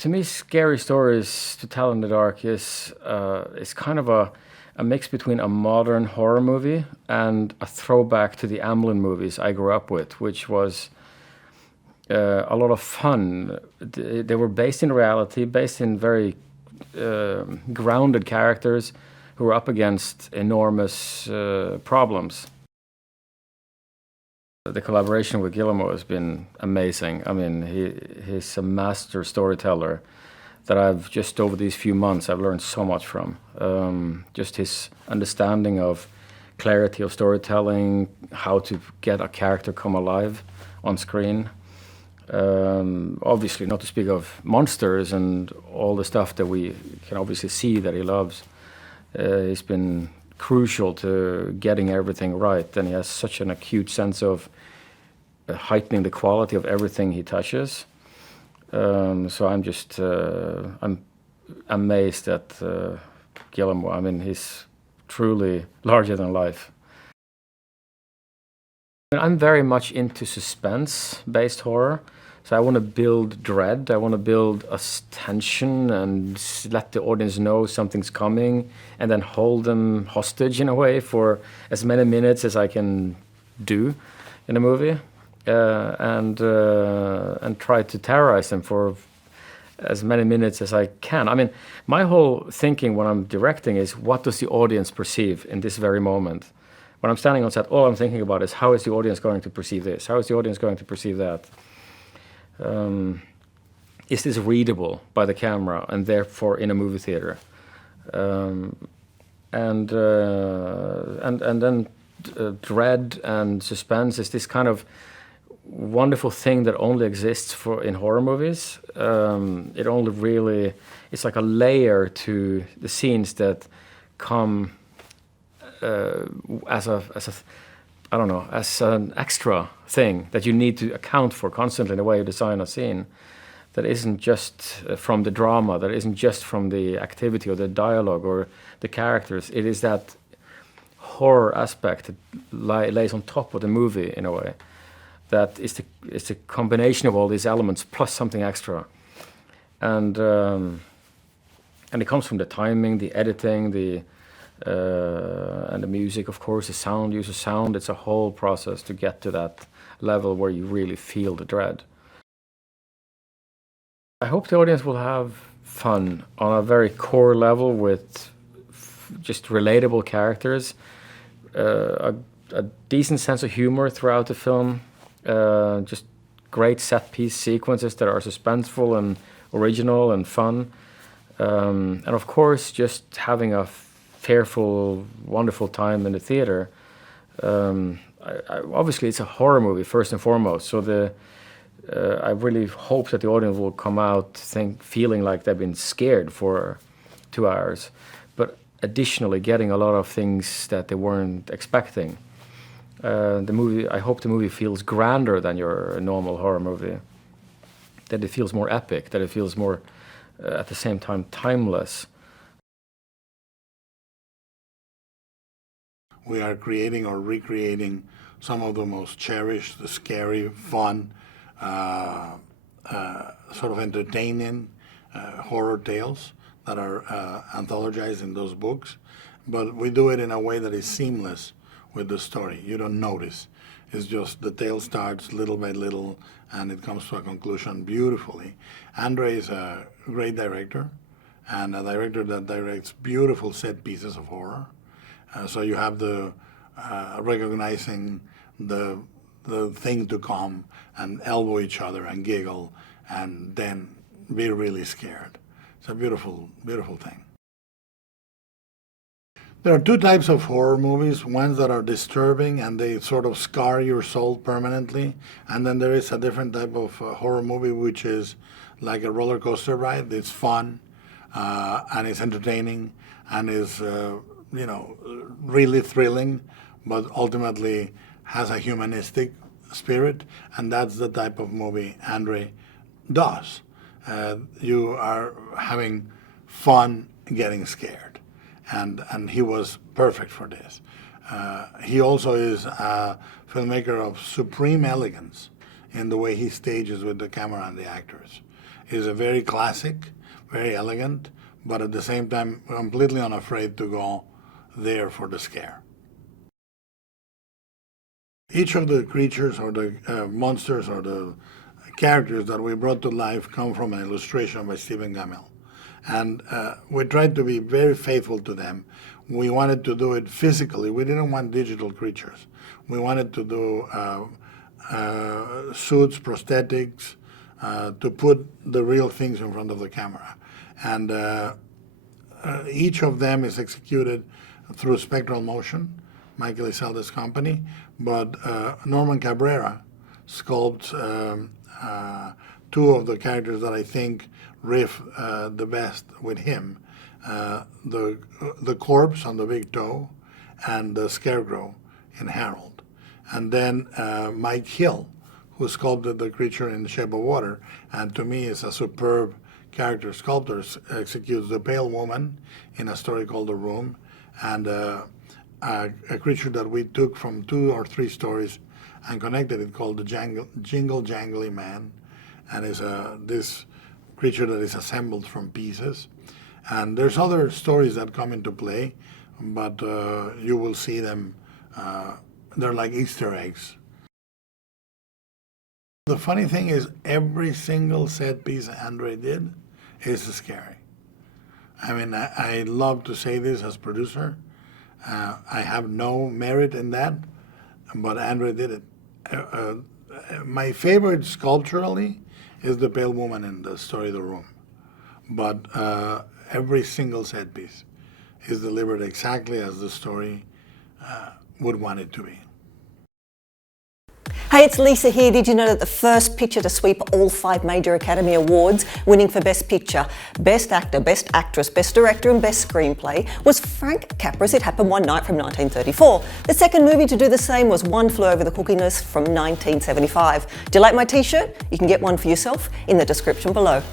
To me, scary stories to tell in the dark is kind of a mix between a modern horror movie and a throwback to the Amblin movies I grew up with, which was a lot of fun. They were based in reality, based in very grounded characters who were up against enormous problems. The collaboration with Guillermo has been amazing. I mean, he's a master storyteller that I've just over these few months I've learned so much from. Just his understanding of clarity of storytelling, how to get a character come alive on screen. Obviously, not to speak of monsters and all the stuff that we can obviously see that he loves. He's been crucial to getting everything right, and he has such an acute sense of heightening the quality of everything he touches. So I'm just I'm amazed at Guillermo. I mean, he's truly larger than life. I'm very much into suspense-based horror. So I want to build dread, I want to build a tension and let the audience know something's coming, and then hold them hostage in a way for as many minutes as I can do in a movie, and try to terrorize them for as many minutes as I can. I mean, my whole thinking when I'm directing is, what does the audience perceive in this very moment? When I'm standing on set, all I'm thinking about is, how is the audience going to perceive this? How is the audience going to perceive that? Is this readable by the camera and therefore in a movie theater? And then dread and suspense is this kind of wonderful thing that only exists in horror movies. It only really, it's like a layer to the scenes that come as I don't know, as an extra thing that you need to account for constantly in the way you design a scene, that isn't just from the drama, that isn't just from the activity or the dialogue or the characters. It is that horror aspect that lays on top of the movie in a way. That is the combination of all these elements plus something extra. And it comes from the timing, the editing, and the music, of course, the sound, use of sound. It's a whole process to get to that level where you really feel the dread. I hope the audience will have fun on a very core level with just relatable characters, a decent sense of humor throughout the film, just great set-piece sequences that are suspenseful and original and fun, and of course just having a fearful, wonderful time in the theater. Obviously, it's a horror movie first and foremost, so I really hope that the audience will come out feeling like they've been scared for 2 hours, but additionally getting a lot of things that they weren't expecting. I hope the movie feels grander than your normal horror movie, that it feels more epic, that it feels more, at the same time, timeless. We are creating or recreating some of the most cherished, scary, fun, sort of entertaining horror tales that are anthologized in those books. But we do it in a way that is seamless with the story. You don't notice. It's just the tale starts little by little and it comes to a conclusion beautifully. André is a great director, and a director that directs beautiful set pieces of horror. So you have the recognizing the thing to come and elbow each other and giggle and then be really scared. It's a beautiful, beautiful thing. There are two types of horror movies, ones that are disturbing and they sort of scar your soul permanently, and then there is a different type of horror movie which is like a roller coaster ride. It's fun and it's entertaining and is really thrilling, but ultimately has a humanistic spirit, and that's the type of movie André does. You are having fun getting scared, and he was perfect for this. He also is a filmmaker of supreme elegance in the way he stages with the camera and the actors. is a very classic, very elegant, but at the same time completely unafraid to go there for the scare. Each of the creatures or the monsters or the characters that we brought to life come from an illustration by Stephen Gamel. And we tried to be very faithful to them. We wanted to do it physically. We didn't want digital creatures. We wanted to do suits, prosthetics, to put the real things in front of the camera. And each of them is executed through spectral motion, Michael Iselda's company, but Norman Cabrera sculpts two of the characters that I think riff the best with him. The corpse on the big toe and the scarecrow in Harold. And then Mike Hill, who sculpted the creature in the Shape of Water, and to me is a superb character sculptor, executes the Pale Woman in a story called The Room, and a creature that we took from 2 or 3 stories and connected it called the Jingle Jangly Man, and is this creature that is assembled from pieces. And there's other stories that come into play, but you will see them. They're like Easter eggs. The funny thing is, every single set piece André did is scary. I mean, I love to say this as producer. I have no merit in that, but André did it. My favorite sculpturally is the Pale Woman in the story The Room. But every single set piece is delivered exactly as the story would want it to be. Hey, it's Lisa here. Did you know that the first picture to sweep all 5 major Academy Awards, winning for Best Picture, Best Actor, Best Actress, Best Director and Best Screenplay, was Frank Capra's It Happened One Night from 1934. The second movie to do the same was One Flew Over the Cuckoo's Nest from 1975. Do you like my t-shirt? You can get one for yourself in the description below.